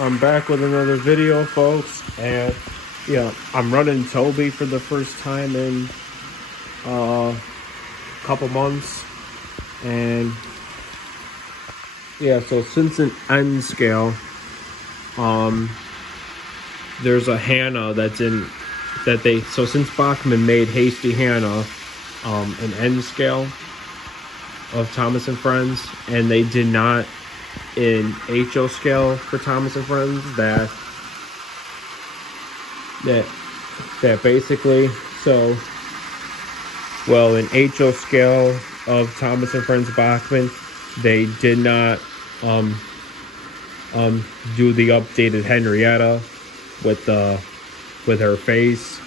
I'm back with another video, folks, and yeah, I'm running Toby for the first time in a couple months, and yeah, so since an N scale, there's a Hannah that's in that they so since Bachmann made Hasty Hannah an N scale of Thomas and Friends, and they did not in HO scale for Thomas and Friends, that basically, so well, in HO scale of Thomas and Friends Bachmann, they did not do the updated Henrietta with her face,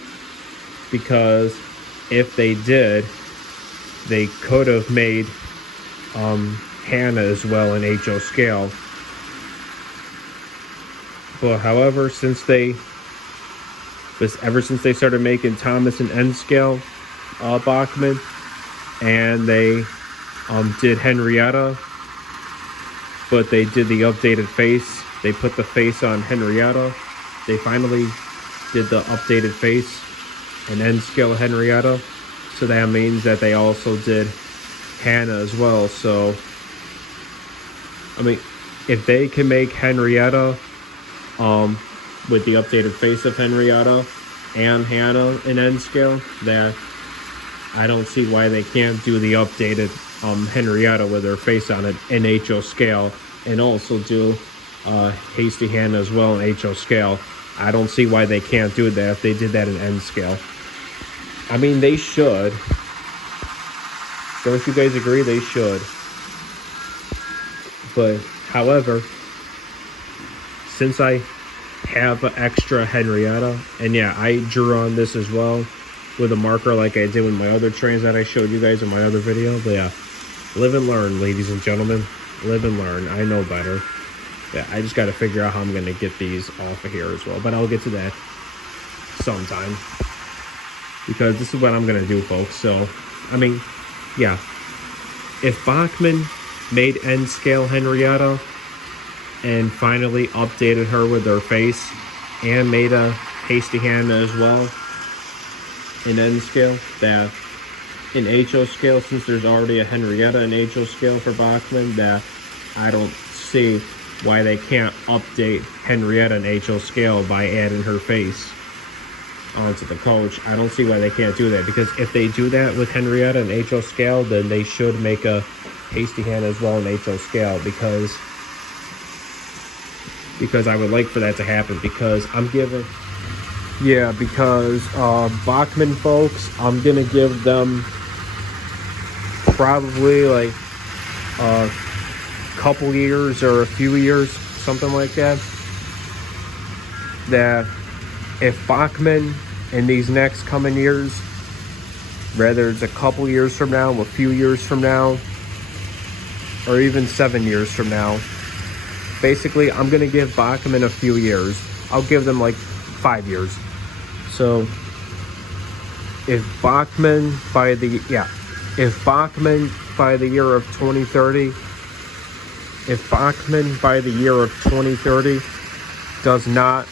because if they did, they could have made Hannah as well in HO scale. But however, ever since they started making Thomas and N scale Bachmann, and they did Henrietta, but they did the updated face. They put the face on Henrietta. They finally did the updated face and N scale Henrietta. So that means that they also did Hannah as well. So I mean, if they can make Henrietta with the updated face of Henrietta and Hannah in N scale, that I don't see why they can't do the updated Henrietta with her face on it in HO scale, and also do Hasty Hannah as well in HO scale. I don't see why they can't do that if they did that in N scale. I mean, they should. Don't you guys agree? They should. But however, since I have an extra Henrietta, and yeah, I drew on this as well with a marker like I did with my other trains that I showed you guys in my other video. But yeah, live and learn, ladies and gentlemen. Live and learn. I know better. Yeah, I just got to figure out how I'm going to get these off of here as well. But I'll get to that sometime, because this is what I'm going to do, folks. So, I mean, yeah, if Bachmann made N scale Henrietta and finally updated her with her face and made a Hasty Hannah as well in N scale, that in HO scale, since there's already a Henrietta in HO scale for Bachmann, that I don't see why they can't update Henrietta in HO scale by adding her face onto the coach. I don't see why they can't do that, because if they do that with Henrietta in HO scale, then they should make a Hasty Hannah as well in HO scale, because I would like for that to happen, because Bachmann folks, I'm gonna give them probably like a couple years or a few years, something like that, that if Bachmann in these next coming years, whether it's a couple years from now, a few years from now, or even 7 years from now, basically I'm gonna give Bachmann a few years. I'll give them like 5 years. So if Bachmann by the year of 2030, if Bachmann by the year of 2030 does not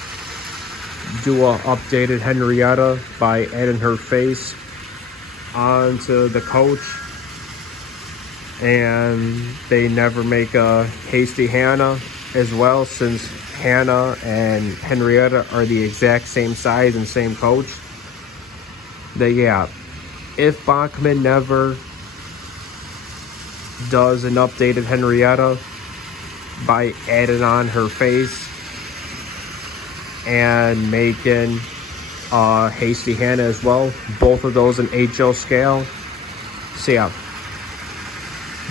do a updated Henrietta by adding her face onto the coach, and they never make a Hasty Hannah as well, since Hannah and Henrietta are the exact same size and same coach, if Bachmann never does an updated Henrietta by adding on her face and making Hasty Hannah as well, both of those in HO scale. So yeah,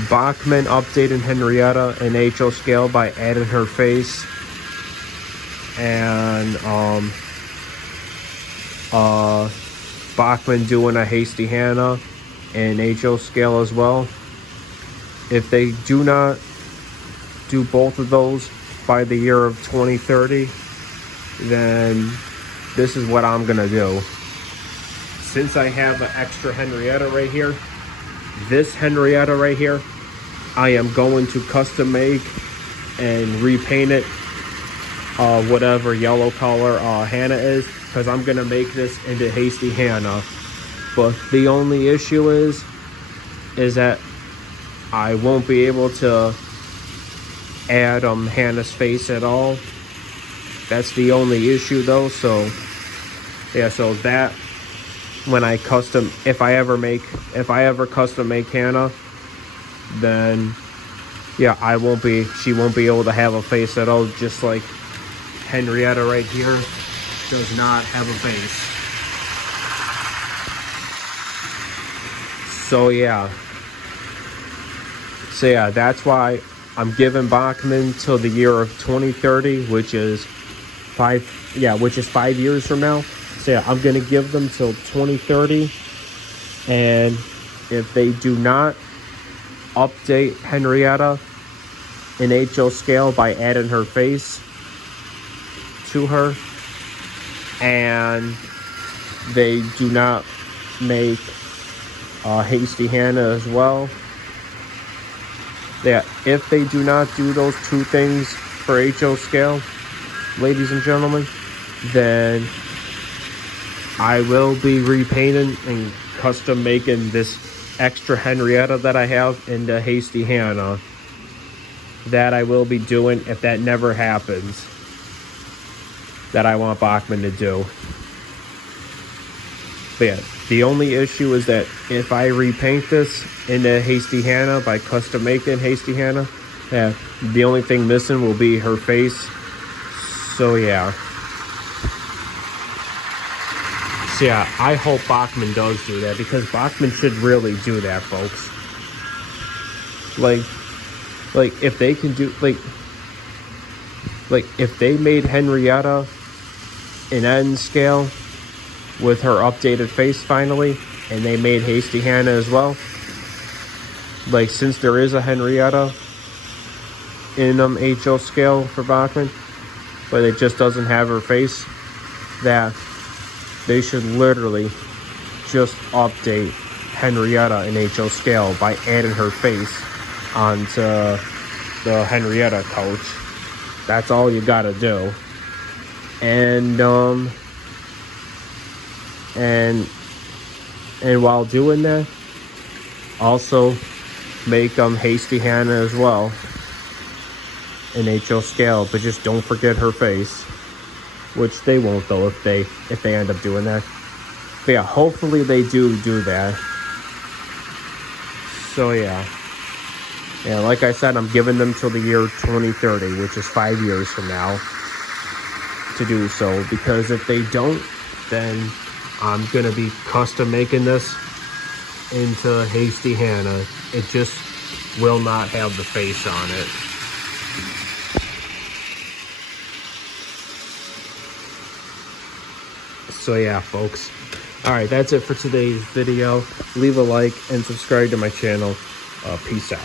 Bachmann updated Henrietta in HO scale by adding her face, and Bachmann doing a Hasty Hannah in HO scale as well. If they do not do both of those by the year of 2030, then this is what I'm gonna do. Since I have an extra Henrietta right here, this Henrietta right here, I am going to custom make and repaint it whatever yellow color Hannah is, because I'm gonna make this into Hasty Hannah. But the only issue is that I won't be able to add Hannah's face at all. That's the only issue though. So yeah, so that when I custom, if I ever custom make Hannah, then yeah, she won't be able to have a face at all, just like Henrietta right here does not have a face. So yeah, that's why I'm giving Bachmann till the year of 2030, which is 5 years from now. So yeah, I'm gonna give them till 2030, and if they do not update Henrietta in HO scale by adding her face to her, and they do not make Hasty Hannah as well, yeah, if they do not do those two things for HO scale, ladies and gentlemen, then I will be repainting and custom making this extra Henrietta that I have into Hasty Hannah. That I will be doing if that never happens. That I want Bachmann to do. But yeah, the only issue is that if I repaint this into Hasty Hannah by custom making Hasty Hannah, yeah, the only thing missing will be her face. So yeah. So yeah, I hope Bachmann does do that, because Bachmann should really do that, folks. Like if they can do, like if they made Henrietta in N scale with her updated face finally, and they made Hasty Hannah as well, like since there is a Henrietta in HO scale for Bachmann, but it just doesn't have her face, that they should literally just update Henrietta in HO scale by adding her face onto the Henrietta couch. That's all you gotta do. And while doing that, also make Hasty Hannah as well in HO scale, but just don't forget her face, which they won't though if they end up doing that. But yeah, hopefully they do that. So yeah, like I said, I'm giving them till the year 2030, which is 5 years from now, to do so, because if they don't, then I'm gonna be custom making this into Hasty Hannah. It just will not have the face on it. So yeah, folks. Alright, that's it for today's video. Leave a like and subscribe to my channel. Peace out.